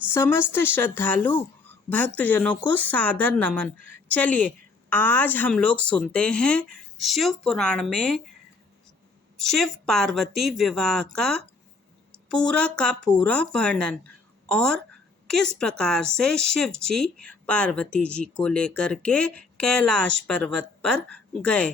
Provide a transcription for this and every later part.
समस्त श्रद्धालु भक्तजनों को सादर नमन। चलिए आज हम लोग सुनते हैं शिव पुराण में शिव पार्वती विवाह का पूरा वर्णन और किस प्रकार से शिव जी पार्वती जी को लेकर के कैलाश पर्वत पर गए।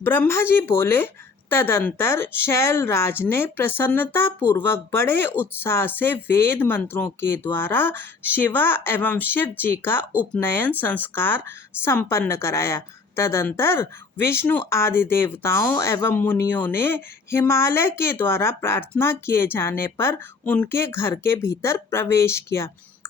ब्रह्मा जी बोले, तदंतर शैलराज ने प्रसन्नता पूर्वक बड़े उत्साह से वेद मंत्रों के द्वारा शिवा एवं शिव जी का उपनयन संस्कार संपन्न कराया। तदंतर विष्णु आदि देवताओं एवं मुनियों ने हिमालय के द्वारा प्रार्थना किए जाने पर उनके घर के भीतर प्रवेश किया।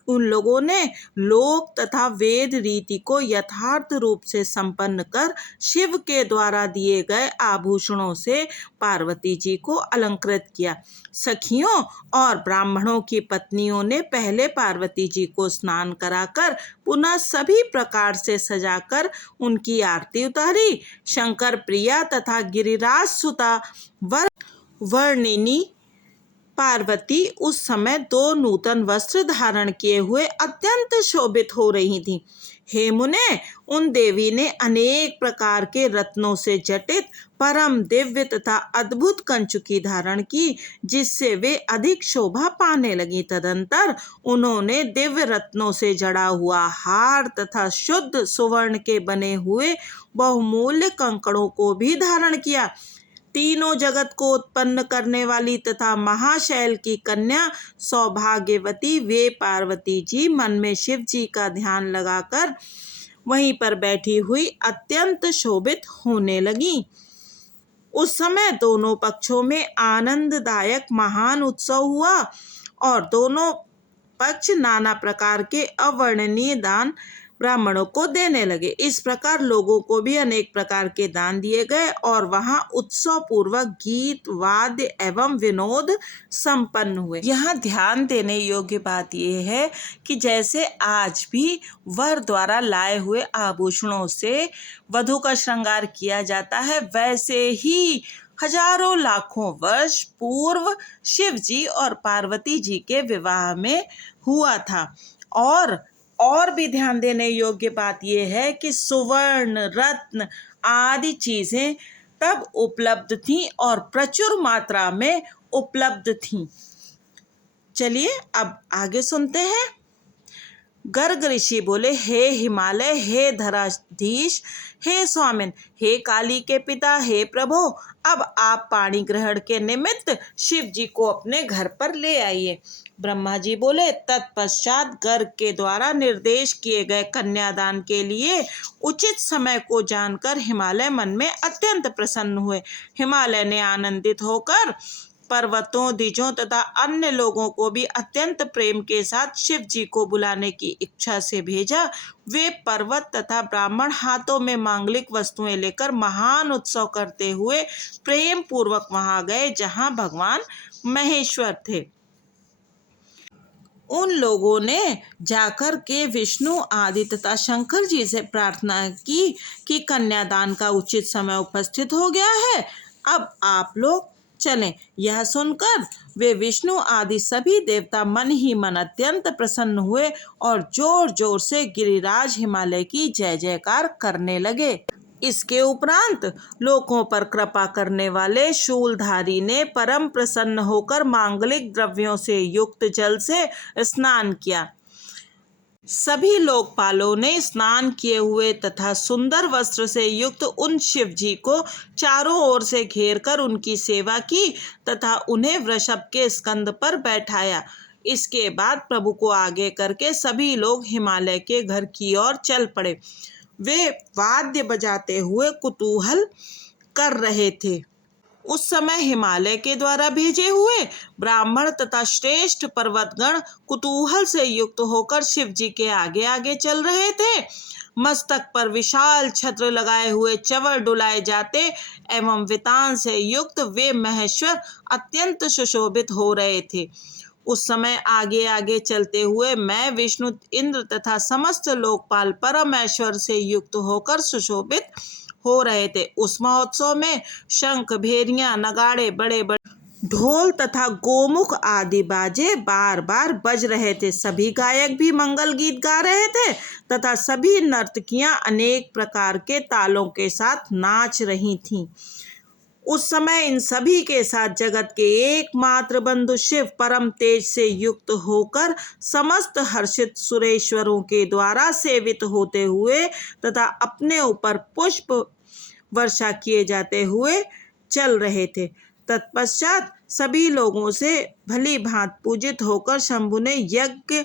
उन लोगों ने लोक तथा वेद रीति को यथार्थ रूप से संपन्न कर शिव के द्वारा दिए गए आभूषणों से पार्वती जी को अलंकृत किया। सखियों और ब्राह्मणों की पत्नियों ने पहले पार्वती जी को स्नान कराकर पुनः सभी प्रकार से सजाकर उनकी आरती उतारी। शंकर प्रिया तथा गिरिराज सुता वर्णिनी पार्वती उस समय 2 नूतन वस्त्र धारण किए हुए अत्यंत शोभित हो रही थीं। हे मुने, उन देवी ने अनेक प्रकार के रत्नों से जटित परम दिव्य तथा अद्भुत कंचुकी धारण की, जिससे वे अधिक शोभा पाने लगी। तदंतर उन्होंने दिव्य रत्नों से जड़ा हुआ हार तथा शुद्ध सुवर्ण के बने हुए बहुमूल्य कंकड़ों को भी धारण किया। तीनों जगत को उत्पन्न करने वाली तथा महाशैल की कन्या सौभाग्यवती वे पार्वती जी मन में शिव जी का ध्यान लगाकर वहीं पर बैठी हुई अत्यंत शोभित होने लगी। उस समय दोनों पक्षों में आनंददायक महान उत्सव हुआ और दोनों पक्ष नाना प्रकार के अवर्णनीय दान ब्राह्मणों को देने लगे। इस प्रकार लोगों को भी अनेक प्रकार के दान दिए गए और वहां उत्सव पूर्वक गीत वाद्य एवं विनोद संपन्न हुए। यहाँ ध्यान देने योग्य बात यह है कि जैसे आज भी वर द्वारा लाए हुए आभूषणों से वधू का श्रृंगार किया जाता है, वैसे ही हजारों लाखों वर्ष पूर्व शिव जी और पार्वती जी के विवाह में हुआ था। और भी ध्यान देने योग्य बात यह है कि सुवर्ण रत्न आदि चीजें तब उपलब्ध थीं और प्रचुर मात्रा में उपलब्ध थीं। चलिए अब आगे सुनते हैं। गर्ग ऋषि बोले, हे हिमालय, हे धराधीश, हे स्वामिन, हे काली के पिता, हे प्रभो, अब आप पाणी ग्रहण के निमित्त शिव जी को अपने घर पर ले आइए। ब्रह्मा जी बोले, तत्पश्चात गर्ग के द्वारा निर्देश किए गए कन्यादान के लिए उचित समय को जानकर हिमालय मन में अत्यंत प्रसन्न हुए। हिमालय ने आनंदित होकर पर्वतों, द्विजों तथा अन्य लोगों को भी अत्यंत प्रेम के साथ शिव जी को बुलाने की इच्छा से भेजा। वे पर्वत तथा ब्राह्मण हाथों में मांगलिक वस्तुएं लेकर महान उत्सव करते हुए प्रेम पूर्वक वहां गए जहां भगवान महेश्वर थे। उन लोगों ने जाकर के विष्णु आदि तथा शंकर जी से प्रार्थना की कि कन्यादान का उचित समय उपस्थित हो गया है, अब आप लोग चलें। यह सुनकर वे विष्णु आदि सभी देवता मन ही मन अत्यंत प्रसन्न हुए और जोर जोर से गिरिराज हिमालय की जय जयकार करने लगे। इसके उपरांत लोकों पर कृपा करने वाले शूलधारी ने परम प्रसन्न होकर मांगलिक द्रव्यों से युक्त जल से स्नान किया। सभी लोकपालों ने स्नान किए हुए तथा सुंदर वस्त्र से युक्त उन शिव जी को चारों ओर से घेर कर उनकी सेवा की तथा उन्हें वृषभ के स्कंद पर बैठाया। इसके बाद प्रभु को आगे करके सभी लोग हिमालय के घर की ओर चल पड़े। वे वाद्य बजाते हुए कुतूहल कर रहे थे। उस समय हिमालय के द्वारा भेजे हुए ब्राह्मण तथा श्रेष्ठ पर्वतगण कुतूहल से युक्त होकर शिव जी के आगे आगे चल रहे थे। मस्तक पर विशाल छत्र लगाए हुए चंवर डुलाए जाते एवं वितान से युक्त वे महेश्वर अत्यंत सुशोभित हो रहे थे। उस समय आगे आगे चलते हुए मैं, विष्णु, इंद्र तथा समस्त लोकपाल परमेश्वर से युक्त होकर सुशोभित हो रहे थे। उस महोत्सव में शंख, भेरियां, नगाड़े, बड़े बड़े ढोल तथा गोमुख आदि बाजे बार बार बज रहे थे। सभी गायक भी मंगल गीत गा रहे थे तथा सभी नर्तकियां अनेक प्रकार के तालों के साथ नाच रही थीं। उस समय इन सभी के साथ जगत के एकमात्र बंधु शिव परम तेज से युक्त होकर समस्त हर्षित सुरेश्वरों के द्वारा सेवित होते हुए तथा अपने ऊपर पुष्प वर्षा किए जाते हुए चल रहे थे। तत्पश्चात सभी लोगों से भली भांति पूजित होकर शंभु ने यज्ञ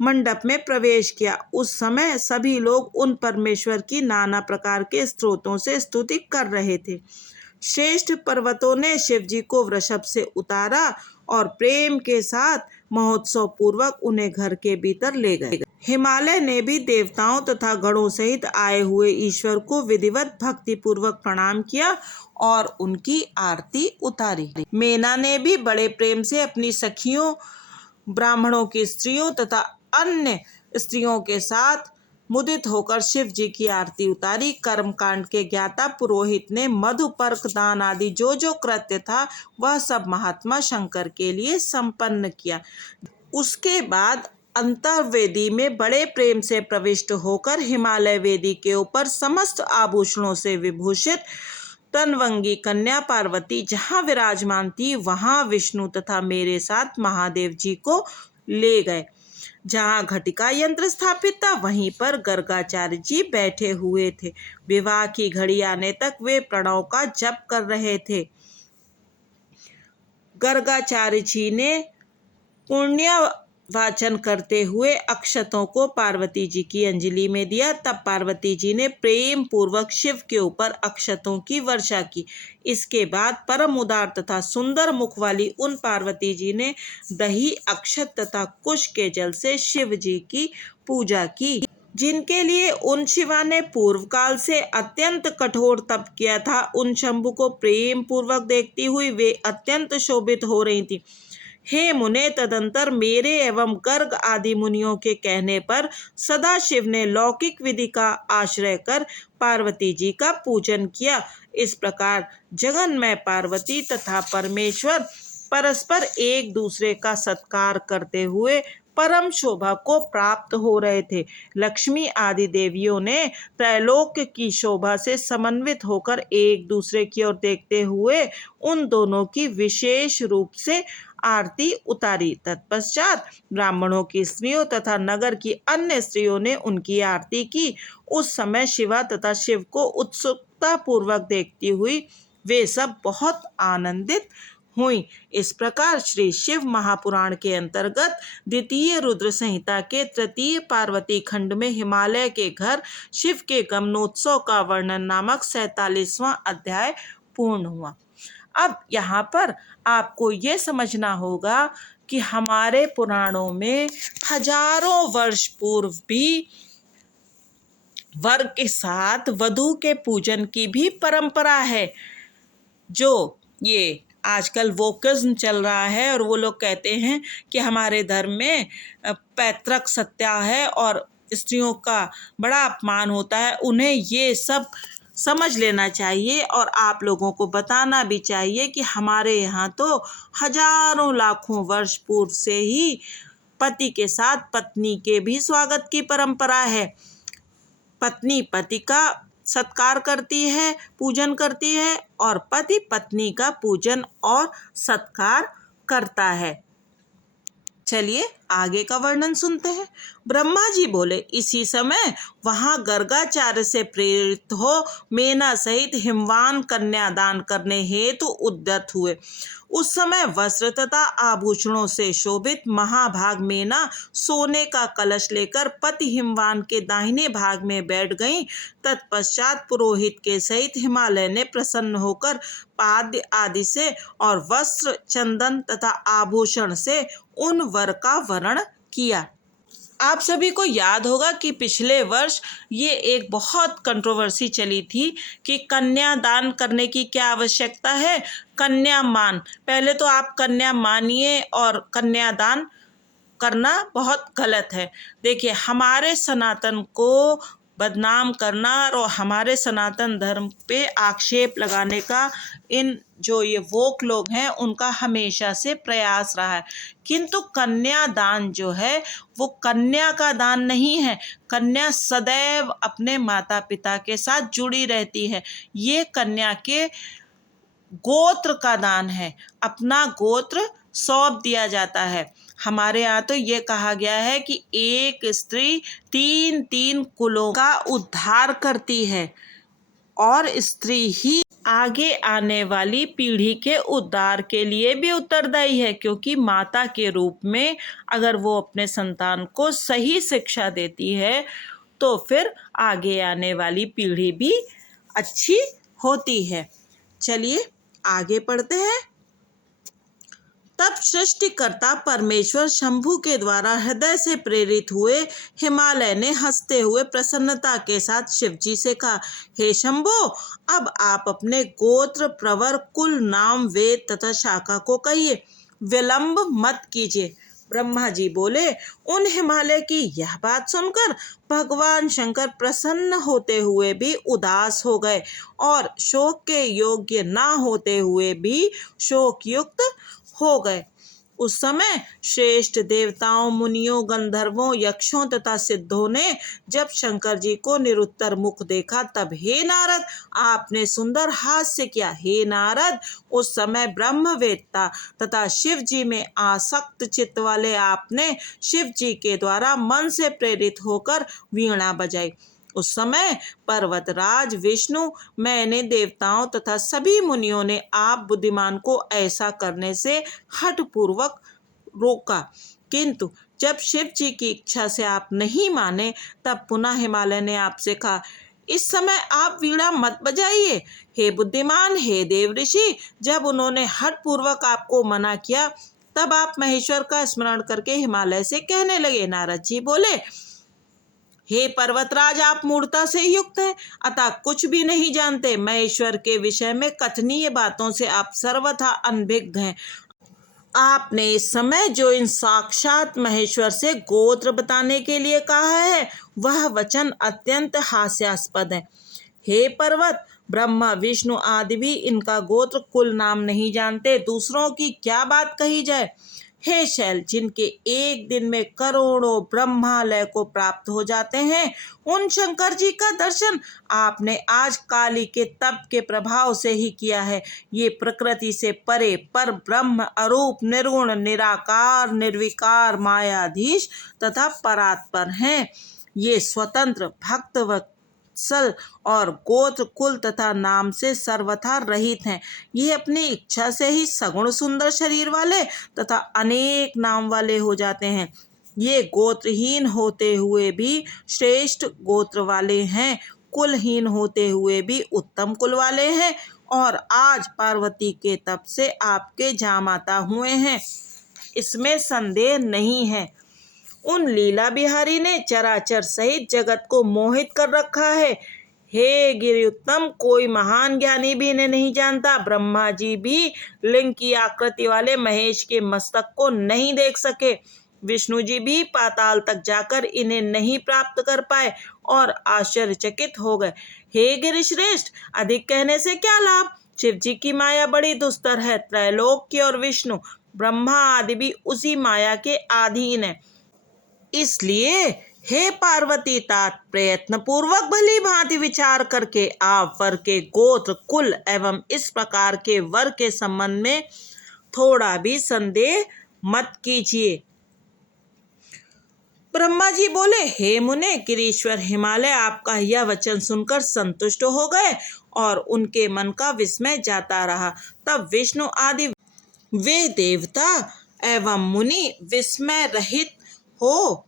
मंडप में प्रवेश किया। उस समय सभी लोग उन परमेश्वर की नाना प्रकार के स्तोत्रों से स्तुति कर रहे थे। श्रेष्ठ पर्वतों ने शिव जी को वृषभ से उतारा और प्रेम के साथ महोत्सव पूर्वक उन्हें घर के भीतर ले गए। हिमालय ने भी देवताओं तथा गणों सहित आए हुए ईश्वर को विधिवत भक्ति पूर्वक प्रणाम किया और उनकी आरती उतारी। मेना ने भी बड़े प्रेम से अपनी सखियों, ब्राह्मणों की स्त्रियों तथा अन्य स्त्रियों के साथ मुदित होकर शिव जी की आरती उतारी। कर्मकांड के ज्ञाता पुरोहित ने मधुपर्क दान आदि जो जो कृत्य था वह सब महात्मा शंकर के लिए संपन्न किया। उसके बाद अंतर्वेदी में बड़े प्रेम से प्रविष्ट होकर हिमालय वेदी के ऊपर समस्त आभूषणों से विभूषित तनवंगी कन्या पार्वती जहाँ विराजमान थी वहाँ विष्णु तथा मेरे साथ महादेव जी को ले गए। जहाँ घटिका यंत्र स्थापित था वहीं पर गर्गाचार्य जी बैठे हुए थे। विवाह की घड़ी आने तक वे प्रणव का जप कर रहे थे। गर्गाचार्य जी ने पुण्य वाचन करते हुए अक्षतों को पार्वती जी की अंजलि में दिया। तब पार्वती जी ने प्रेम पूर्वक शिव के ऊपर अक्षतों की वर्षा की। इसके बाद परम उदार तथा सुंदर मुख वाली उन पार्वती जी ने दही, अक्षत तथा कुश के जल से शिव जी की पूजा की, जिनके लिए उन शिवा ने पूर्व काल से अत्यंत कठोर तप किया था। उन शंभु को प्रेम पूर्वक देखती हुई वे अत्यंत शोभित हो रही थी। हे मुने, तदंतर मेरे एवं गर्ग आदि मुनियों के कहने पर सदाशिव ने लौकिक विधि का आश्रय कर पार्वती जी का पूजन किया। इस प्रकार जगन्मय पार्वती तथा परमेश्वर परस्पर एक दूसरे का सत्कार करते हुए परम शोभा को प्राप्त हो रहे थे। लक्ष्मी आदि देवियों ने त्रैलोक्य की शोभा से समन्वित होकर एक दूसरे की ओर देखते हुए उन दोनों की विशेष रूप से आरती उतारी। तत्पश्चात ब्राह्मणों की स्त्रियों तथा नगर की अन्य स्त्रियों ने उनकी आरती की। उस समय शिवा तथा शिव को उत्सुकता पूर्वक देखती हुई वे सब बहुत आनंदित हुई। इस प्रकार श्री शिव महापुराण के अंतर्गत द्वितीय रुद्र संहिता के तृतीय पार्वती खंड में हिमालय के घर शिव के गमनोत्सव का वर्णन नामक 47वां अध्याय पूर्ण हुआ। अब यहाँ पर आपको ये समझना होगा कि हमारे पुराणों में हजारों वर्ष पूर्व भी वर के साथ वधू के पूजन की भी परंपरा है। जो ये आजकल वोकिज्म चल रहा है और वो लोग कहते हैं कि हमारे धर्म में पैतृक सत्या है और स्त्रियों का बड़ा अपमान होता है, उन्हें ये सब समझ लेना चाहिए और आप लोगों को बताना भी चाहिए कि हमारे यहाँ तो हजारों लाखों वर्ष पूर्व से ही पति के साथ पत्नी के भी स्वागत की परंपरा है। पत्नी पति का सत्कार करती है, पूजन करती है और पति पत्नी का पूजन और सत्कार करता है। चलिए आगे का वर्णन सुनते हैं। ब्रह्मा जी बोले, इसी समय वहां गर्गाचार्य से प्रेरित हो मेना सहित हिमवान कन्यादान करने हेतु उद्यत हुए। उस समय वस्त्र तथा आभूषणों से शोभित महाभाग मेना सोने का कलश लेकर पति हिमवान के दाहिने भाग में बैठ गईं। तत्पश्चात पुरोहित के सहित हिमालय ने प्रसन्न होकर पाद्य आदि से और वस्त्र, चंदन तथा आभूषण से उन वर का वरण किया। आप सभी को याद होगा कि पिछले वर्ष ये एक बहुत कंट्रोवर्सी चली थी कि कन्या दान करने की क्या आवश्यकता है। कन्या मान, पहले तो आप कन्या मानिए और कन्यादान करना बहुत गलत है। देखिए, हमारे सनातन को बदनाम करना और हमारे सनातन धर्म पे आक्षेप लगाने का इन जो ये वोक लोग हैं उनका हमेशा से प्रयास रहा है। किंतु कन्या दान जो है वो कन्या का दान नहीं है। कन्या सदैव अपने माता पिता के साथ जुड़ी रहती है। ये कन्या के गोत्र का दान है। अपना गोत्र सौंप दिया जाता है। हमारे यहाँ तो ये कहा गया है कि एक स्त्री 3-3 कुलों का उद्धार करती है और स्त्री ही आगे आने वाली पीढ़ी के उद्धार के लिए भी उत्तरदायी है, क्योंकि माता के रूप में अगर वो अपने संतान को सही शिक्षा देती है तो फिर आगे आने वाली पीढ़ी भी अच्छी होती है। चलिए आगे पढ़ते हैं। तब सृष्टिकर्ता परमेश्वर शंभु के द्वारा हृदय से प्रेरित हुए हिमालय ने हंसते हुए प्रसन्नता के साथ शिवजी से कहा, हे शंभो, अब आप अपने गोत्र, प्रवर, कुल, नाम, वेद तथा शाखा को कहिए, विलंब मत कीजिए। ब्रह्मा जी बोले। उन हिमालय की यह बात सुनकर भगवान शंकर प्रसन्न होते हुए भी उदास हो गए और शोक के योग्य ना होते हुए भी शोक युक्त हो गए। उस समय श्रेष्ठ देवताओं, मुनियों, गंधर्वों, यक्षों तथा सिद्धों ने जब शंकर जी को निरुत्तर मुख देखा तब हे नारद, आपने सुंदर हास्य किया। हे नारद, उस समय ब्रह्मवेत्ता तथा शिव जी में आसक्त चित्त वाले आपने शिव जी के द्वारा मन से प्रेरित होकर वीणा बजाई। उस समय पर्वतराज विष्णु, मैंने देवताओं तथा सभी मुनियों ने आप बुद्धिमान को ऐसा करने से हठ पूर्वक रोका, किंतु जब शिव जी की इच्छा से आप नहीं माने तब पुनः हिमालय ने आपसे कहा, इस समय आप वीणा मत बजाइए। हे बुद्धिमान, हे देव ऋषि, जब उन्होंने हठ पूर्वक आपको मना किया तब आप महेश्वर का स्मरण करके हिमालय से कहने लगे। नारद जी बोले, हे पर्वतराज, आप मूर्खता से युक्त हैं, अतः कुछ भी नहीं जानते। महेश्वर के विषय में कथनीय बातों से आप सर्वथा अनभिज्ञ हैं। आपने इस समय जो इन साक्षात महेश्वर से गोत्र बताने के लिए कहा है वह वचन अत्यंत हास्यास्पद है। हे पर्वत, ब्रह्मा, विष्णु आदि भी इनका गोत्र, कुल, नाम नहीं जानते, दूसरों की क्या बात कही जाए। हे शैल, जिनके एक दिन में करोड़ों ब्रह्मालय को प्राप्त हो जाते हैं, उन शंकर जी का दर्शन आपने आज काली के तप के प्रभाव से ही किया है। ये प्रकृति से परे पर ब्रह्म, अरूप, निर्गुण, निराकार, निर्विकार, मायाधीश तथा परात्पर हैं। ये स्वतंत्र, भक्त सल और गोत्र, कुल तथा नाम से सर्वथा रहित हैं। ये अपनी इच्छा से ही सगुण सुंदर शरीर वाले तथा अनेक नाम वाले हो जाते हैं। ये गोत्रहीन होते हुए भी श्रेष्ठ गोत्र वाले हैं, कुलहीन होते हुए भी उत्तम कुल वाले हैं और आज पार्वती के तप से आपके जामाता हुए हैं, इसमें संदेह नहीं है। उन लीला बिहारी ने चराचर सहित जगत को मोहित कर रखा है। हे गिरिउत्तम, कोई महान ज्ञानी भी इन्हें नहीं जानता। ब्रह्मा जी भी लिंग की आकृति वाले महेश के मस्तक को नहीं देख सके। विष्णु जी भी पाताल तक जाकर इन्हें नहीं प्राप्त कर पाए और आश्चर्यचकित हो गए। हे गिरिश्रेष्ठ, अधिक कहने से क्या लाभ। शिव जी की माया बड़ी दुस्तर है। त्रैलोक्य और विष्णु, ब्रह्मा आदि भी उसी माया के अधीन है। इसलिए हे पार्वती तात, प्रयत्न पूर्वक भली भांति विचार करके आप वर के गोत्र, कुल एवं इस प्रकार के वर के संबंध में थोड़ा भी संदेह मत कीजिए। ब्रह्मा जी बोले, हे मुने, गिरीश्वर हिमालय आपका यह वचन सुनकर संतुष्ट हो गए और उनके मन का विस्मय जाता रहा। तब विष्णु आदि वे देवता एवं मुनि विस्मय रहित हो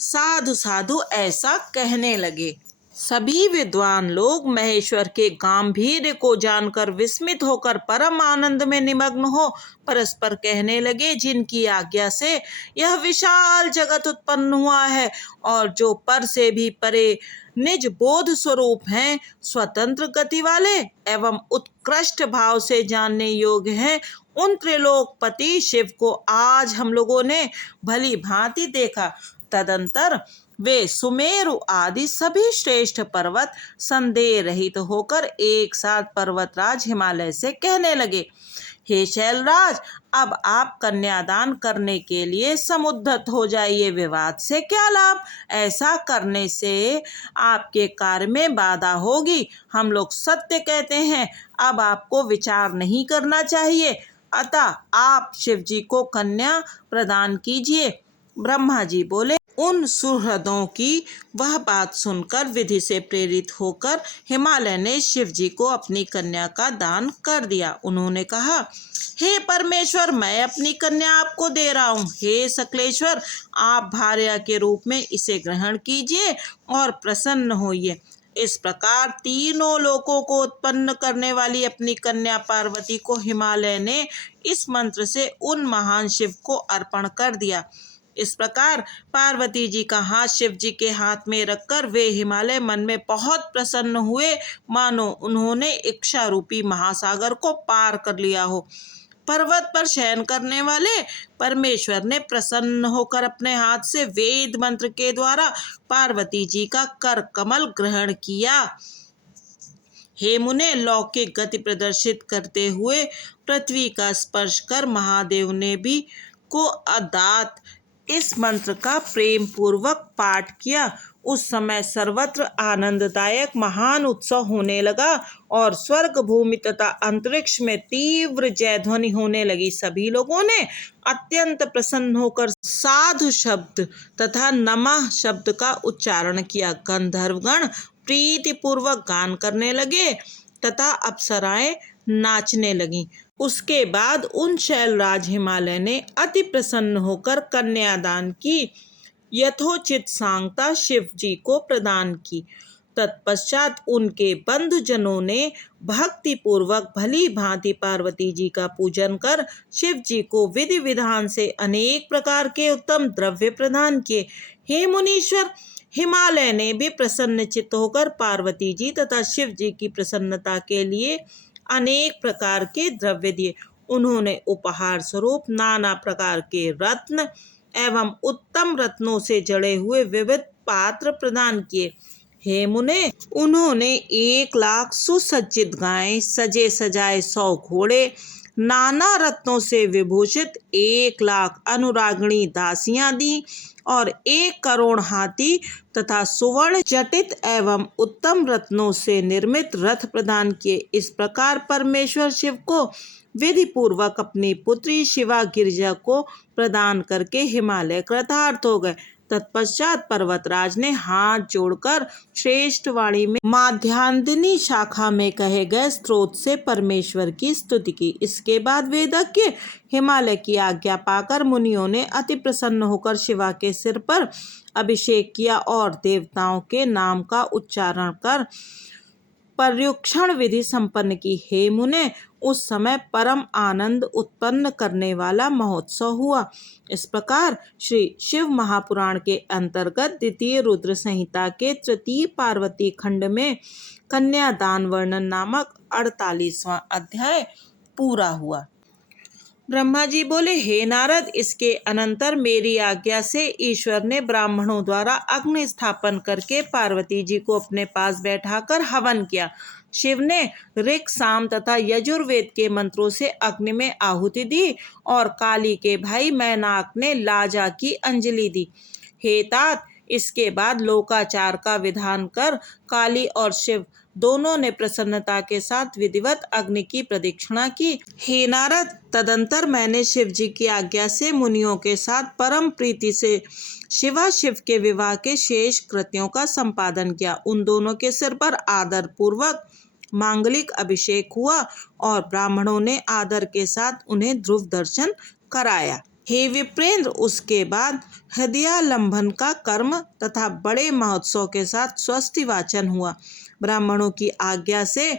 साधु साधु ऐसा कहने लगे। सभी विद्वान लोग महेश्वर के गांभीर्य को जानकर विस्मित होकर परम आनंद में निमग्न हो परस्पर कहने लगे, जिनकी आज्ञा से यह विशाल जगत उत्पन्न हुआ है और जो पर से भी परे निज बोध स्वरूप हैं, स्वतंत्र गति वाले एवं उत्कृष्ट भाव से जानने योग्य हैं, उन त्रिलोकपति शिव को आज हम लोगों ने भली भांति देखा। तदंतर वे सुमेरु आदि सभी श्रेष्ठ पर्वत संदेह रहित होकर एक साथ पर्वतराज हिमालय से कहने लगे, हे शैलराज, अब आप कन्यादान करने के लिए समुद्धत हो जाइए। विवाद से क्या लाभ? ऐसा करने से आपके कार्य में बाधा होगी। हम लोग सत्य कहते हैं। अब आपको विचार नहीं करना चाहिए। अतः आप शिव जी को कन्या प्रदान कीजिए। ब्रह्मा जी बोले। उन सुहृदों की वह बात सुनकर विधि से प्रेरित होकर हिमालय ने शिव जी को अपनी कन्या का दान कर दिया। उन्होंने कहा, हे परमेश्वर, मैं अपनी कन्या आपको दे रहा हूँ। हे सकलेश्वर, आप भार्या के रूप में इसे ग्रहण कीजिए और प्रसन्न होइए। इस प्रकार तीनों लोकों को उत्पन्न करने वाली अपनी कन्या पार्वती को हिमालय ने इस मंत्र से उन महान शिव को अर्पण कर दिया। इस प्रकार पार्वती जी का हाथ शिव जी के हाथ में रखकर वे हिमालय मन में बहुत प्रसन्न हुए, मानो उन्होंने इच्छा रूपी महासागर को पार कर लिया हो। पर्वत पर शयन करने वाले परमेश्वर ने प्रसन्न होकर अपने हाथ से वेद मंत्र के द्वारा पार्वती जी का कर कमल ग्रहण किया। हे मुने, लौकिक गति प्रदर्शित करते हुए पृथ्वी का स्पर्श कर महादेव ने भी को अदात इस मंत्र का प्रेम पूर्वक पाठ किया। उस समय सर्वत्र आनंददायक महान उत्सव होने लगा और स्वर्ग, भूमि तथा अंतरिक्ष में तीव्र जय ध्वनि होने लगी। सभी लोगों ने अत्यंत प्रसन्न होकर साधु शब्द तथा नमः शब्द का उच्चारण किया। गंधर्वगण प्रीति पूर्वक गान करने लगे तथा अप्सराएं नाचने लगीं। उसके बाद उन शैलराज हिमालय ने अति प्रसन्न होकर कन्यादान की यथोचित सांगता शिव जी को प्रदान की। तत्पश्चात उनके बंधुजनों ने भक्ति पूर्वक भली भांति पार्वती जी का पूजन कर शिव जी को विधि विधान से अनेक प्रकार के उत्तम द्रव्य प्रदान किए। हे मुनीश्वर, हिमालय ने भी प्रसन्न चित्त होकर पार्वती जी तथा शिव जी की प्रसन्नता के लिए अनेक प्रकार के द्रव्य दिए। उन्होंने उपहार स्वरूप नाना प्रकार के रत्न एवं उत्तम रत्नों से जड़े हुए विविध पात्र प्रदान किए। हे मुने, उन्होंने 1,00,000 सुसज्जित गायें, सजे सजाए 100 घोड़े, नाना रत्नों से विभूषित 1,00,000 अनुरागिणी दासियां दी और 1 करोड़ हाथी तथा सुवर्ण जटित एवं उत्तम रत्नों से निर्मित रथ प्रदान किए। इस प्रकार परमेश्वर शिव को विधि पूर्वक अपनी पुत्री शिवा गिरिजा को प्रदान करके हिमालय कृतार्थ हो गए। तत्पश्चात पर्वतराज ने हाथ जोड़कर श्रेष्ठ वाणी में माध्यान्दिनी शाखा में कहे गए स्त्रोत से परमेश्वर की स्तुति की। इसके बाद वेदज्ञ हिमालय की आज्ञा पाकर मुनियों ने अति प्रसन्न होकर शिवा के सिर पर अभिषेक किया और देवताओं के नाम का उच्चारण कर पर्युक्षण विधि संपन्न की। हे मुने, उस समय परम आनंद उत्पन्न करने वाला महोत्सव हुआ। इस प्रकार श्री शिव महापुराण के अंतर्गत द्वितीय रुद्र संहिता के तृतीय पार्वती खंड में कन्यादान वर्णन नामक 48वां अध्याय पूरा हुआ। ब्रह्मा जी बोले, हे नारद, इसके अनंतर मेरी आज्ञा से ईश्वर ने ब्राह्मणों द्वारा अग्नि स्थापन करके पार्वती जी को अपने पास बैठाकर हवन किया। शिव ने ऋक्, साम तथा यजुर्वेद के मंत्रों से अग्नि में आहुति दी और काली के भाई मैनाक ने लाजा की अंजलि दी। हे तात, इसके बाद लोकाचार का विधान कर काली और शिव दोनों ने प्रसन्नता के साथ विधिवत अग्नि की प्रदक्षिणा की। हे नारद, तदंतर मैंने शिव जी की आज्ञा से मुनियों के साथ परम प्रीति से शिवा शिव के विवाह के शेष कृत्यों का संपादन किया। उन दोनों के सिर पर आदर पूर्वक मांगलिक अभिषेक हुआ और ब्राह्मणों ने आदर के साथ उन्हें ध्रुव दर्शन कराया। हे विप्रेंद्र, उसके बाद हृदयालंबन का कर्म तथा बड़े महोत्सव के साथ स्वस्ति वाचन हुआ। ब्राह्मणों की आज्ञा से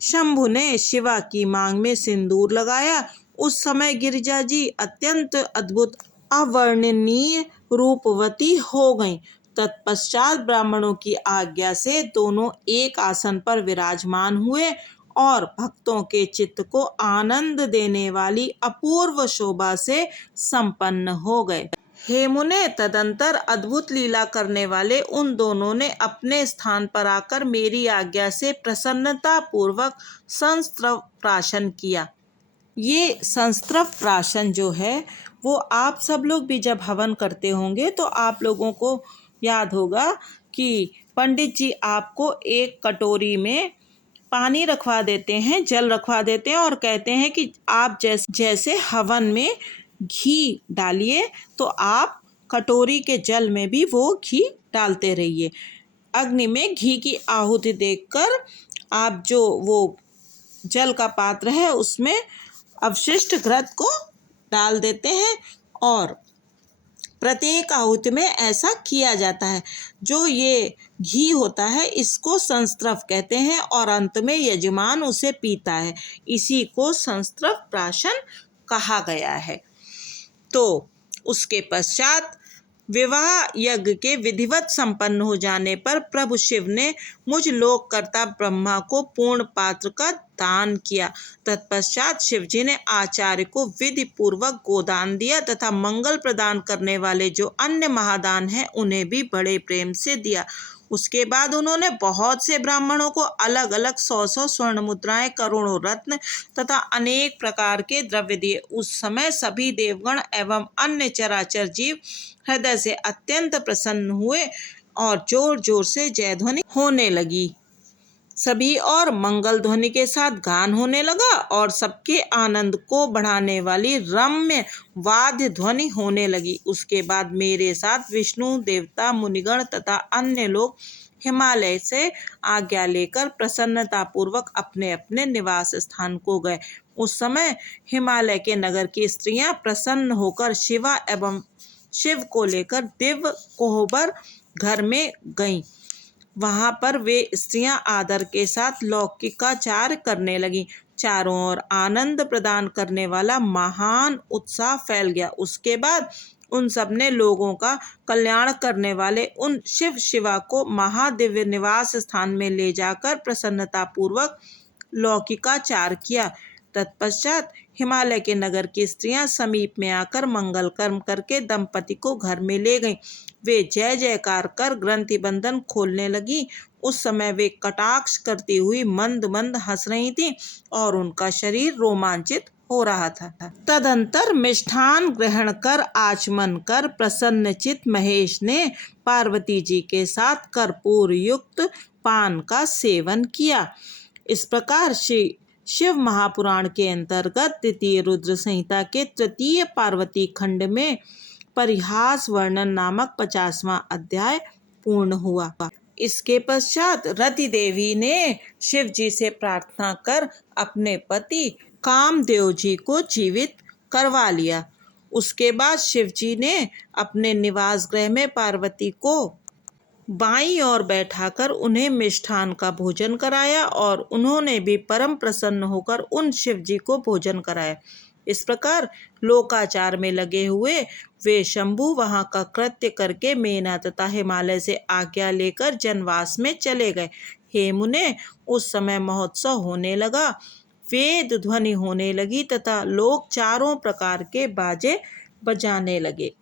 शंभु ने शिवा की मांग में सिंदूर लगाया। उस समय गिरिजा जी अत्यंत अद्भुत अवर्णनीय रूपवती हो गईं। तत्पश्चात ब्राह्मणों की आज्ञा से दोनों एक आसन पर विराजमान हुए और भक्तों के चित्त को आनंद देने वाली अपूर्व शोभा से संपन्न हो गए। हे मुने, तदंतर अद्भुत लीला करने वाले उन दोनों ने अपने स्थान पर आकर मेरी आज्ञा से प्रसन्नता पूर्वक संस्त्रव प्राशन किया। ये संस्त्रव प्राशन जो है वो आप सब लोग भी जब हवन करते होंगे तो आप लोगों को याद होगा कि पंडित जी आपको एक कटोरी में पानी रखवा देते हैं, जल रखवा देते हैं और कहते हैं कि आप जैसे हवन में घी डालिए तो आप कटोरी के जल में भी वो घी डालते रहिए। अग्नि में घी की आहुति देकर आप जो वो जल का पात्र है उसमें अवशिष्ट घृत को डाल देते हैं और प्रत्येक आहुति में ऐसा किया जाता है। जो ये घी होता है इसको संस्त्रव कहते हैं और अंत में यजमान उसे पीता है। इसी को संस्त्रव प्राशन कहा गया है। तो उसके पश्चात विवाह यज्ञ के विधिवत संपन्न हो जाने पर प्रभु शिव ने मुझ लोककर्ता ब्रह्मा को पूर्ण पात्र का दान किया। तत्पश्चात शिवजी ने आचार्य को विधि पूर्वक गोदान दिया तथा मंगल प्रदान करने वाले जो अन्य महादान हैं उन्हें भी बड़े प्रेम से दिया। उसके बाद उन्होंने बहुत से ब्राह्मणों को अलग अलग 100 स्वर्ण मुद्राएं, करोड़ों रत्न तथा अनेक प्रकार के द्रव्य दिए। उस समय सभी देवगण एवं अन्य चराचर जीव हृदय से अत्यंत प्रसन्न हुए और जोर जोर से जय ध्वनि होने लगी। सभी और मंगल ध्वनि के साथ गान होने लगा और सबके आनंद को बढ़ाने वाली रम्य वाद्य ध्वनि होने लगी। उसके बाद मेरे साथ विष्णु देवता, मुनिगण तथा अन्य लोग हिमालय से आज्ञा लेकर प्रसन्नता पूर्वक अपने अपने निवास स्थान को गए। उस समय हिमालय के नगर की स्त्रियां प्रसन्न होकर शिवा एवं शिव को लेकर दिव्य कोहबर घर में गईं। वहां पर वे स्त्रियां आदर के साथ लौकिकाचार करने लगी। चारों ओर आनंद प्रदान करने वाला महान उत्साह फैल गया। उसके बाद उन सब ने लोगों का कल्याण करने वाले उन शिव शिवा को महादिव्य निवास स्थान में ले जाकर प्रसन्नता पूर्वक लौकिकाचार किया। तत्पश्चात हिमालय के नगर की स्त्रियां समीप में आकर मंगल कर्म करके दंपति को घर में ले गईं। वे जय जयकार कर ग्रंथि बंधन खोलने लगी। उस समय वे कटाक्ष करती हुई मंद मंद हंस रही थीं और उनका शरीर रोमांचित हो रहा था। तदंतर मिष्ठान ग्रहण कर आचमन कर प्रसन्नचित महेश ने पार्वती जी के साथ कर्पूर युक्त पान का सेवन किया। इस प्रकार श्री शिव महापुराण के अंतर्गत द्वितीय रुद्र संहिता के तृतीय पार्वती खंड में परिहास वर्णन नामक 50वां अध्याय पूर्ण हुआ। इसके पश्चात रति देवी ने शिव जी से प्रार्थना कर अपने पति कामदेव जी को जीवित करवा लिया। उसके बाद शिव जी ने अपने निवास गृह में पार्वती को बाईं ओर बैठाकर उन्हें मिष्ठान का भोजन कराया और उन्होंने भी परम प्रसन्न होकर उन शिव जी को भोजन कराया। इस प्रकार लोकाचार में लगे हुए वे शंभु वहां का कृत्य करके मेना तथा हिमालय से आज्ञा लेकर जनवास में चले गए। हे मुने, उस समय महोत्सव होने लगा, वेद ध्वनि होने लगी तथा लोग चारों प्रकार के बाजे बजाने लगे।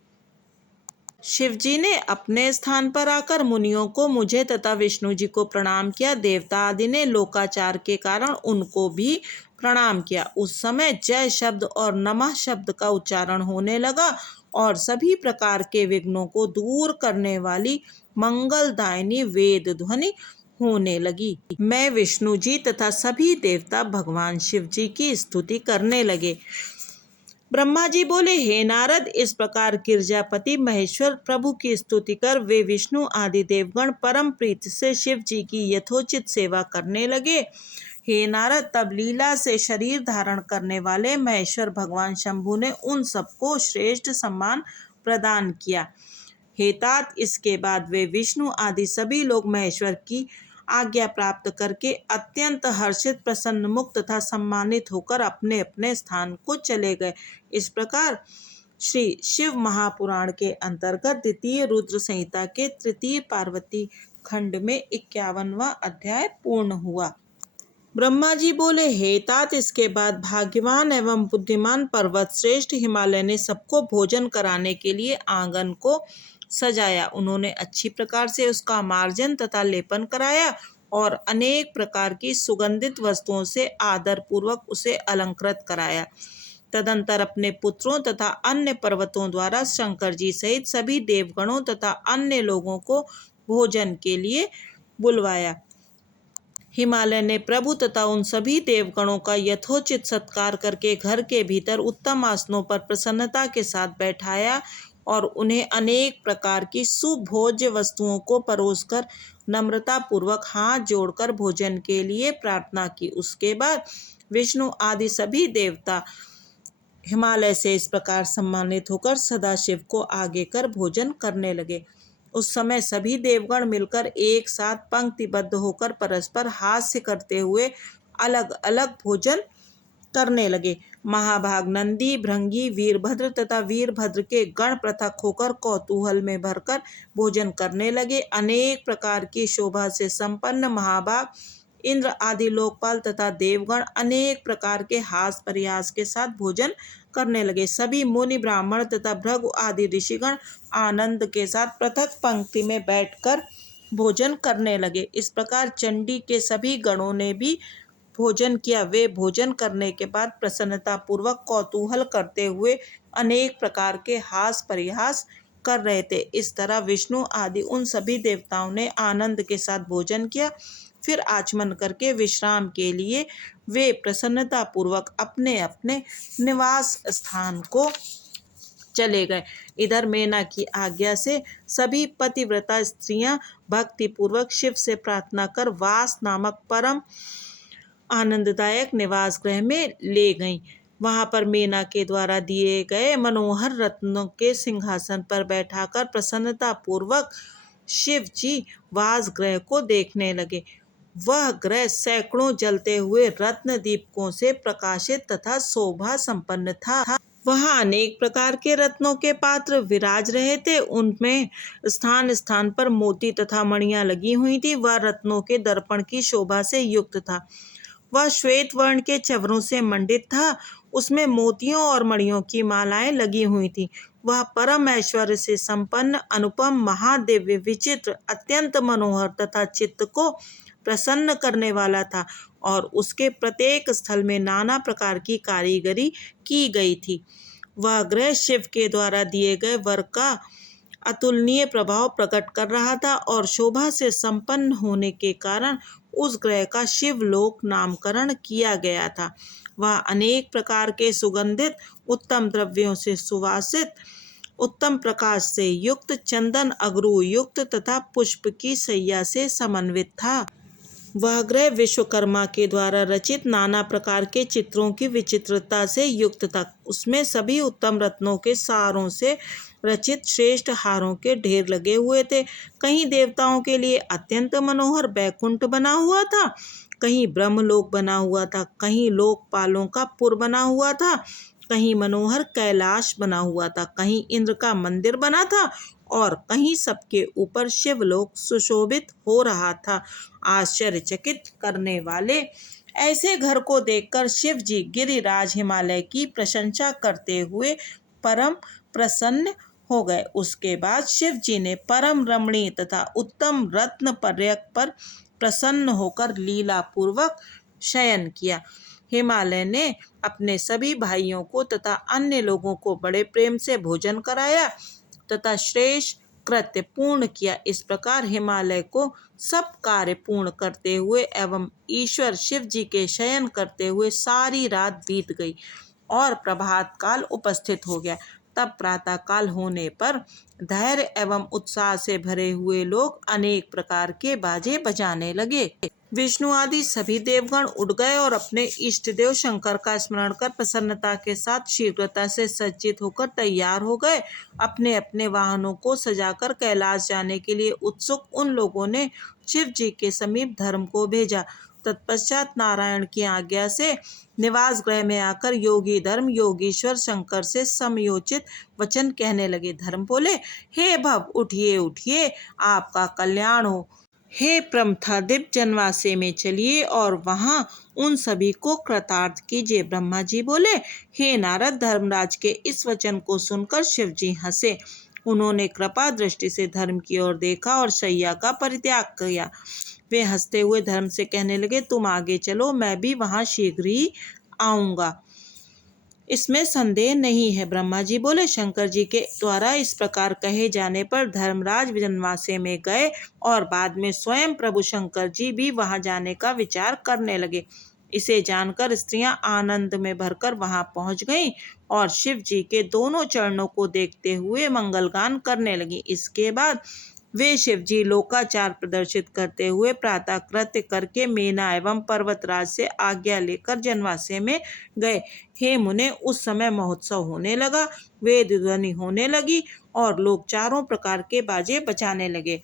शिवजी ने अपने स्थान पर आकर मुनियों को, मुझे तथा विष्णु जी को प्रणाम किया। देवता आदि ने लोकाचार के कारण उनको भी प्रणाम किया। उस समय जय शब्द और नमः शब्द का उच्चारण होने लगा और सभी प्रकार के विघ्नों को दूर करने वाली मंगलदायिनी वेद ध्वनि होने लगी। मैं विष्णु जी तथा सभी देवता भगवान शिव जी की स्तुति करने लगे। ब्रह्मा जी बोले, हे नारद, इस प्रकार गिरजापति महेश्वर प्रभु की स्तुति कर वे विष्णु आदि देवगण परम प्रीति से शिव जी की यथोचित सेवा करने लगे। हे नारद, तब लीला से शरीर धारण करने वाले महेश्वर भगवान शंभु ने उन सबको श्रेष्ठ सम्मान प्रदान किया। हे तात, इसके बाद वे विष्णु आदि सभी लोग महेश्वर की आज्ञा प्राप्त करके अत्यंत हर्षित, प्रसन्न, मुक्त तथा सम्मानित होकर अपने अपने स्थान को चले गए। इस प्रकार श्री शिव महापुराण के अंतर्गत द्वितीय रुद्र संहिता के तृतीय पार्वती खंड में 51वां अध्याय पूर्ण हुआ। ब्रह्मा जी बोले, हे तात, इसके बाद भाग्यवान एवं बुद्धिमान पर्वत श्रेष्ठ हिमालय ने सबको भोजन कराने के लिए आंगन को सजाया। उन्होंने अच्छी प्रकार से उसका मार्जन तथा लेपन कराया और अनेक प्रकार की सुगंधित वस्तुओं से आदर पूर्वक उसे अलंकृत कराया। तदंतर अपने पुत्रों तथा अन्य पर्वतों द्वारा शंकर जी सहित सभी देवगणों तथा अन्य लोगों को भोजन के लिए बुलवाया। हिमालय ने प्रभु तथा उन सभी देवगणों का यथोचित सत्कार करके घर के भीतर उत्तम आसनों पर प्रसन्नता के साथ बैठाया और उन्हें अनेक प्रकार की सुभोज्य वस्तुओं को परोसकर नम्रता पूर्वक हाथ जोड़कर भोजन के लिए प्रार्थना की। उसके बाद विष्णु आदि सभी देवता हिमालय से इस प्रकार सम्मानित होकर सदाशिव को आगे कर भोजन करने लगे। उस समय सभी देवगण मिलकर एक साथ पंक्तिबद्ध होकर परस्पर हास्य करते हुए अलग अलग भोजन करने लगे। महाभाग नंदी, भृंगी, वीरभद्र तथा वीरभद्र के गण पृथक होकर कौतूहल में भरकर भोजन करने लगे। अनेक प्रकार की शोभा से संपन्न महाभाग इंद्र आदि लोकपाल तथा देवगण अनेक प्रकार के हास परिहास के साथ भोजन करने लगे। सभी मुनि, ब्राह्मण तथा भृगु आदि ऋषिगण आनंद के साथ पृथक पंक्ति में बैठकर भोजन करने लगे। इस प्रकार चंडी के सभी गणों ने भी भोजन किया। वे भोजन करने के बाद प्रसन्नता पूर्वक कौतूहल करते हुए अनेक प्रकार के हास परिहास कर रहे थे। इस तरह विष्णु आदि उन सभी देवताओं ने आनंद के साथ भोजन किया। फिर आचमन करके विश्राम के लिए वे प्रसन्नता पूर्वक अपने अपने निवास स्थान को चले गए। इधर मेना की आज्ञा से सभी पतिव्रता स्त्रियां भक्ति पूर्वक शिव से प्रार्थना कर वास नामक परम आनंददायक निवास गृह में ले गईं। वहां पर मेना के द्वारा दिए गए मनोहर रत्नों के सिंहासन पर बैठाकर प्रसन्नता पूर्वक शिव जी वास गृह को देखने लगे। वह गृह सैकड़ों जलते हुए रत्न दीपकों से प्रकाशित तथा शोभा संपन्न था। वहां अनेक प्रकार के रत्नों के पात्र विराज रहे थे। उनमें स्थान स्थान पर मोती तथा मणियां लगी हुई थी। वह रत्नों के दर्पण की शोभा से युक्त था। वह श्वेत वर्ण के चवरों से मंडित था। उसमें मोतियों और मणियों की मालाएं लगी हुई थी। वह परम ऐश्वर्य से संपन्न, अनुपम, महादिव्य, विचित्र, अत्यंत मनोहर तथा चित्त को प्रसन्न करने वाला था और उसके प्रत्येक स्थल में नाना प्रकार की कारीगरी की गई थी। वह गृह शिव के द्वारा दिए गए वर का अतुलनीय प्रभाव प्रकट कर रहा था और शोभा से संपन्न होने के कारण उस ग्रह का शिवलोक नामकरण किया गया था। वह अनेक प्रकार के सुगंधित, उत्तम द्रव्यों से सुवासित, उत्तम प्रकाश से युक्त, चंदन अगरू युक्त तथा पुष्प की सैया से समन्वित था। वह ग्रह विश्वकर्मा के द्वारा रचित नाना प्रकार के चित्रों की विचित्रता से युक्त था। उसमें सभी उत्तम रत्नों के सारों से रचित श्रेष्ठ हारों के ढेर लगे हुए थे। कहीं देवताओं के लिए अत्यंत मनोहर बैकुंठ बना हुआ था, कहीं ब्रह्मलोक बना हुआ था, कहीं लोकपालों का पुर बना हुआ था, कहीं मनोहर कैलाश बना हुआ था, कहीं इंद्र का मंदिर बना था और कहीं सबके ऊपर शिवलोक सुशोभित हो रहा था। आश्चर्यचकित करने वाले ऐसे घर को देखकर शिव जी गिरिराज हिमालय की प्रशंसा करते हुए परम प्रसन्न हो गए। उसके बाद शिव जी ने परम रमणीय तथा उत्तम रत्न पर्यक पर प्रसन्न होकर लीला पूर्वक शयन किया। हिमालय ने अपने सभी भाइयों को तथा अन्य लोगों को बड़े प्रेम से भोजन कराया तथा श्रेष्ठ कृत्य पूर्ण किया। इस प्रकार हिमालय को सब कार्य पूर्ण करते हुए एवं ईश्वर शिव जी के शयन करते हुए सारी रात बीत गई और प्रभात काल उपस्थित हो गया। तब प्रातः काल होने पर धैर्य एवं उत्साह से भरे हुए लोग अनेक प्रकार के बाजे बजाने लगे। विष्णु आदि सभी देवगण उठ गए और अपने इष्ट देव शंकर का स्मरण कर प्रसन्नता के साथ शीघ्रता से सज्जित होकर तैयार हो गए। अपने अपने वाहनों को सजाकर कैलाश जाने के लिए उत्सुक उन लोगों ने शिव जी के समीप धर्म को भेजा। तत्पश्चात नारायण की आज्ञा से निवास गृह में आकर योगी धर्म योगीश्वर शंकर से समयोचित वचन कहने लगे। धर्म बोले, हे भव, उठिए उठिए, आपका कल्याण हो। हे प्रमथादिप जनवासे में चलिए और वहां उन सभी को कृतार्थ कीजिए। ब्रह्मा जी बोले, हे नारद, धर्मराज के इस वचन को सुनकर शिव जी हंसे। उन्होंने कृपा दृष्टि से धर्म की ओर देखा और शैया का परित्याग किया। वे हंसते हुए धर्म से कहने लगे, तुम आगे चलो, मैं भी वहां शीघ्र ही आऊंगा, इसमें संदेह नहीं है। ब्रह्मा जी बोले, शंकर जी के द्वारा इस प्रकार कहे जाने पर धर्मराज जनवासे में गए और बाद में स्वयं प्रभु शंकर जी भी वहां जाने का विचार करने लगे। इसे जानकर स्त्रियां आनंद में भरकर वहां पहुंच गईं और शिव जी के दोनों चरणों को देखते हुए मंगलगान करने लगी। इसके बाद वे शिव जी लोकाचार प्रदर्शित करते हुए प्रातः कृत्य करके मेना एवं पर्वतराज से आज्ञा लेकर जनवासे में गए। हे मुने, उस समय महोत्सव होने लगा, वेद ध्वनि होने लगी और लोग चारों प्रकार के बाजे बजाने लगे।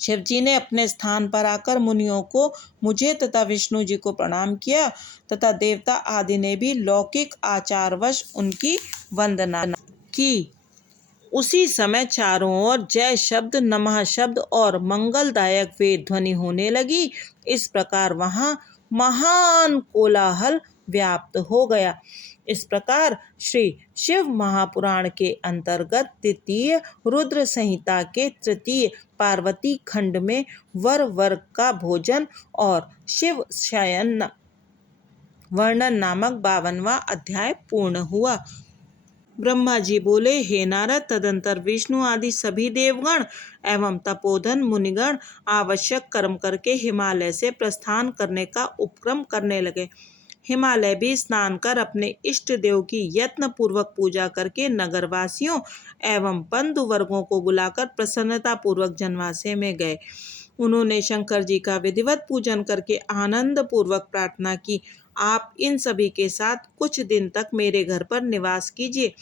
शिव जी ने अपने स्थान पर आकर मुनियों को, मुझे तथा विष्णु जी को प्रणाम किया तथा देवता आदि ने भी लौकिक आचारवश उनकी वंदना की। उसी समय चारों ओर जय शब्द, नमः शब्द और मंगलदायक वेद ध्वनि होने लगी। इस प्रकार वहां महान कोलाहल व्याप्त हो गया। इस प्रकार श्री शिव महापुराण के अंतर्गत द्वितीय रुद्र संहिता के तृतीय पार्वती खंड में वर वर्ग का भोजन और शिव शयन वर्णन नामक 52वां अध्याय पूर्ण हुआ। ब्रह्मा जी बोले, हे नारद, तदंतर विष्णु आदि सभी देवगण एवं तपोधन मुनिगण आवश्यक कर्म करके हिमालय से प्रस्थान करने का उपक्रम करने लगे। हिमालय भी स्नान कर अपने इष्ट देव की यत्न पूर्वक पूजा करके नगरवासियों एवं बंधु वर्गों को बुलाकर प्रसन्नता पूर्वक जनवासे में गए। उन्होंने शंकर जी का विधिवत पूजन करके आनंद पूर्वक प्रार्थना की, आप इन सभी के साथ कुछ दिन तक मेरे घर पर निवास कीजिए।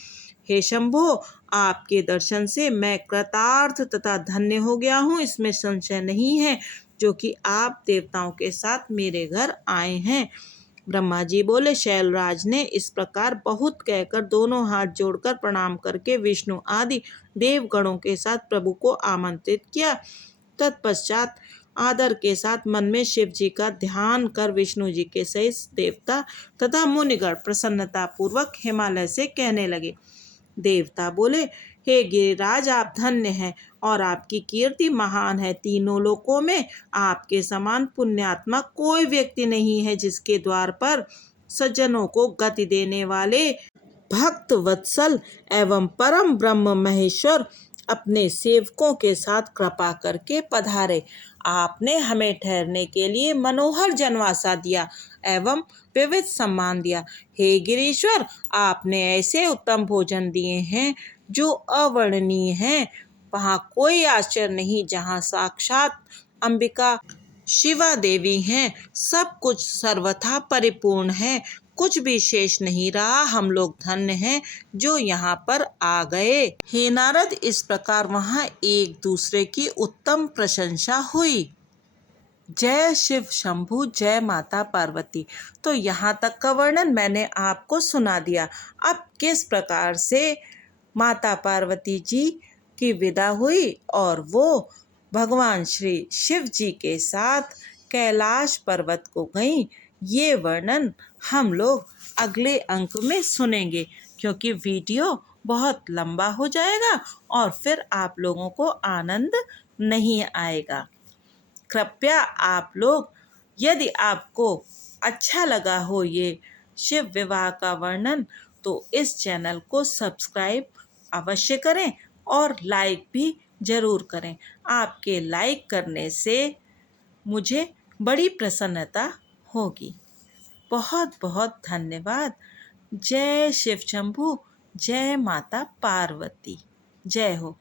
हे शंभो, आपके दर्शन से मैं कृतार्थ तथा धन्य हो गया हूँ, इसमें संशय नहीं है, जो कि आप देवताओं के साथ मेरे घर आए हैं। ब्रह्मा जी बोले, शैलराज ने इस प्रकार बहुत कहकर दोनों हाथ जोड़कर प्रणाम करके विष्णु आदि देवगणों के साथ प्रभु को आमंत्रित किया। तत्पश्चात आदर के साथ मन में शिव जी का ध्यान कर विष्णु जी के सहित देवता तथा मुनिगण प्रसन्नता पूर्वक हिमालय से कहने लगे। देवता बोले, हे गिरिराज, आप धन्य हैं और आपकी कीर्ति महान है। तीनों लोकों में आपके समान पुण्यात्मा कोई व्यक्ति नहीं है, जिसके द्वार पर सज्जनों को गति देने वाले भक्त वत्सल एवं परम ब्रह्म महेश्वर अपने सेवकों के साथ कृपा करके पधारे। आपने हमें ठहरने के लिए मनोहर जनवासा दिया एवं विविध सम्मान दिया। हे गिरीश्वर, आपने ऐसे उत्तम भोजन दिए हैं जो अवर्णनीय हैं। वहाँ कोई आश्चर्य नहीं, जहाँ साक्षात अंबिका शिवा देवी हैं। सब कुछ सर्वथा परिपूर्ण है, कुछ भी शेष नहीं रहा। हम लोग धन्य हैं जो यहाँ पर आ गए। हे नारद, इस प्रकार वहाँ एक दूसरे की उत्तम प्रशंसा हुई। जय शिव शंभु, जय माता पार्वती। तो यहाँ तक का वर्णन मैंने आपको सुना दिया। अब किस प्रकार से माता पार्वती जी की विदा हुई और वो भगवान श्री शिव जी के साथ कैलाश पर्वत को गईं, ये वर्णन हम लोग अगले अंक में सुनेंगे, क्योंकि वीडियो बहुत लंबा हो जाएगा और फिर आप लोगों को आनंद नहीं आएगा। कृपया आप लोग, यदि आपको अच्छा लगा हो ये शिव विवाह का वर्णन, तो इस चैनल को सब्सक्राइब अवश्य करें और लाइक भी ज़रूर करें। आपके लाइक करने से मुझे बड़ी प्रसन्नता होगी। बहुत बहुत धन्यवाद। जय शिव शंभु, जय माता पार्वती। जय हो।